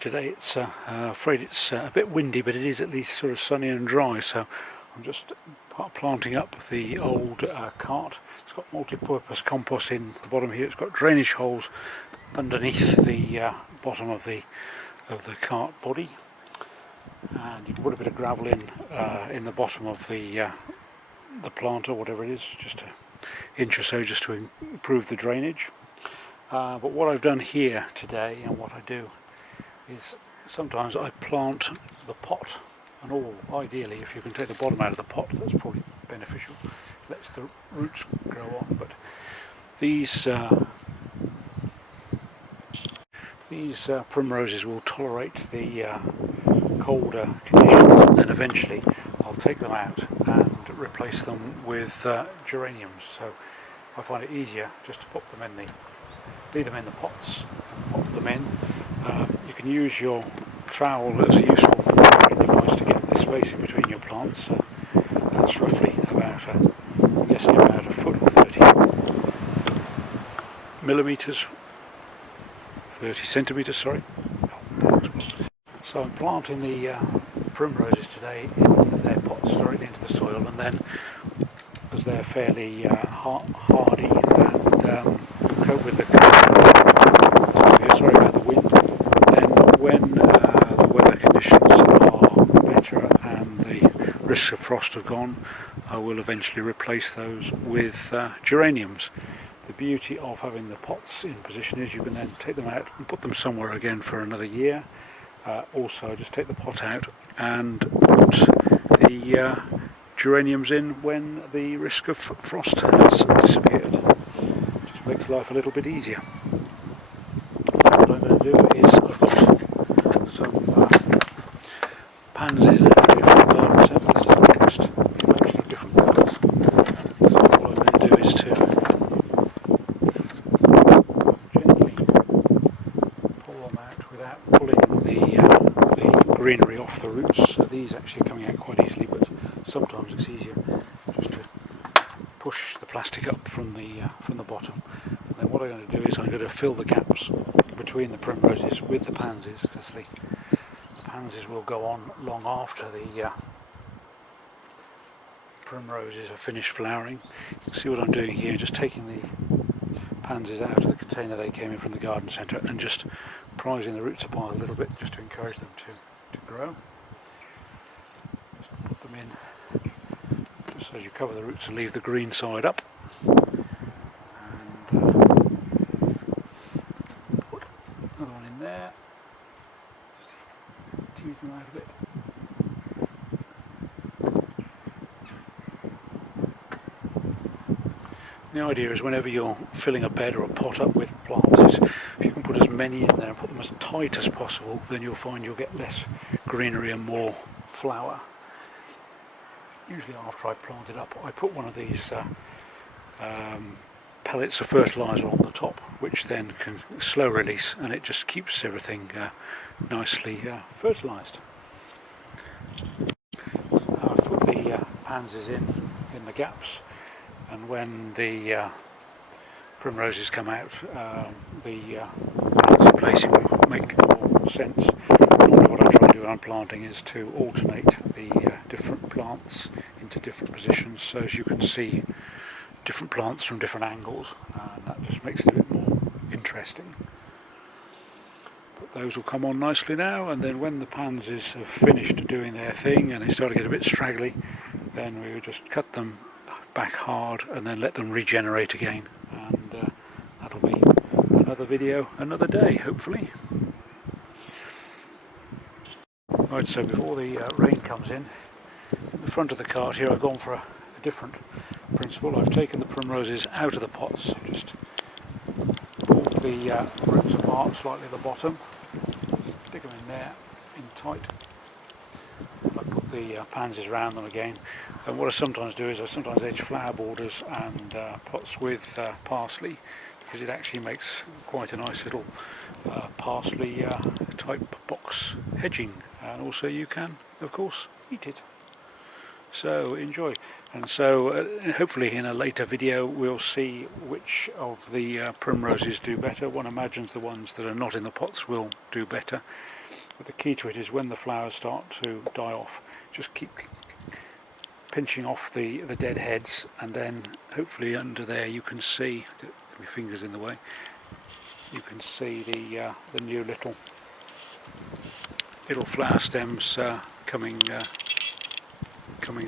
Today it's afraid it's a bit windy, but it is at least sort of sunny and dry, so I'm just planting up the old cart. It's got multi-purpose compost in the bottom here. It's got drainage holes underneath the bottom of the cart body, and you can put a bit of gravel in the bottom of the plant or whatever it is, just an inch or so, just to improve the drainage. But what I've done here today, and what I do, is sometimes I plant the pot and all. Ideally, if you can take the bottom out of the pot, that's probably beneficial. Lets the roots grow on. But these primroses will tolerate the colder conditions, and then eventually I'll take them out and replace them with geraniums. So I find it easier just to put them leave them in the pots and pop them in. You can use your trowel as a useful device to get the spacing between your plants. That's roughly about I'm guessing about a foot or 30 millimeters, 30 centimeters, sorry. So I'm planting the primroses today in their pots directly into the soil, and then, because they're fairly hardy and cope with the sorry about the wind, then when the weather conditions are better and the risks of frost have gone, I will eventually replace those with geraniums. The beauty of having the pots in position is you can then take them out and put them somewhere again for another year. Also, just take the pot out and put the geraniums in when the risk of frost has disappeared. Just makes life a little bit easier. What I'm going to do is, I've got some pansies that are from the garden centre. This is a mixed collection of different colours. So what I'm going to do is to gently pull them out without pulling the greenery off the roots. So these actually are coming out quite easily, but sometimes it's easier just to push the plastic up from the bottom. And then what I'm going to do is I'm going to fill the gaps between the primroses with the pansies, because the pansies will go on long after the primroses are finished flowering. You can see what I'm doing here, just taking the pansies out of the container they came in from the garden centre and just prising the roots apart a little bit, just to encourage them to grow. Just put them in, just as you cover the roots and leave the green side up. Another one in there, just tease them out a bit. The idea is whenever you're filling a bed or a pot up with plants, is if you can put as many in there and put them as tight as possible, then you'll find you'll get less greenery and more flower. Usually after I've planted up, I put one of these pellets of fertiliser on the top, which then can slow release, and it just keeps everything nicely fertilised. I've put the pansies in the gaps, and when the primroses come out, the pansy placing will make more sense. And what I try to do when I'm planting is to alternate the different plants into different positions, so as you can see different plants from different angles, and that just makes it a bit more interesting. But those will come on nicely now, and then when the pansies have finished doing their thing and they start to get a bit straggly, then we will just cut them back hard and then let them regenerate again, and that'll be another video another day, hopefully. Right, so before the rain comes in the front of the cart here, I've gone for a different principle. I've taken the primroses out of the pots, just pulled the roots apart slightly at the bottom, stick them in there in tight. I put the pansies around them again, and what I sometimes do is I sometimes edge flower borders and pots with parsley, because it actually makes quite a nice little parsley type box hedging, and also you can of course eat it. So enjoy. And so hopefully in a later video we'll see which of the primroses do better. One imagines the ones that are not in the pots will do better, But the key to it is when the flowers start to die off, just keep pinching off the dead heads, and then hopefully under there you can see, my finger's in the way, you can see the new little flower stems coming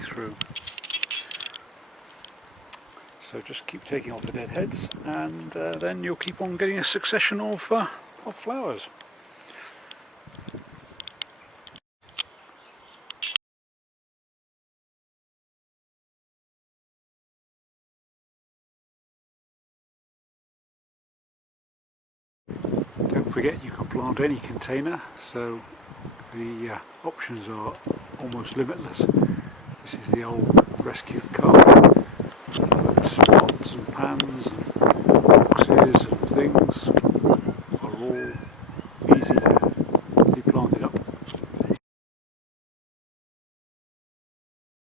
through. So just keep taking off the dead heads, and then you'll keep on getting a succession of flowers. Don't forget you can plant any container, so the options are almost limitless. This is the old rescued car. Pots and pans and boxes and things.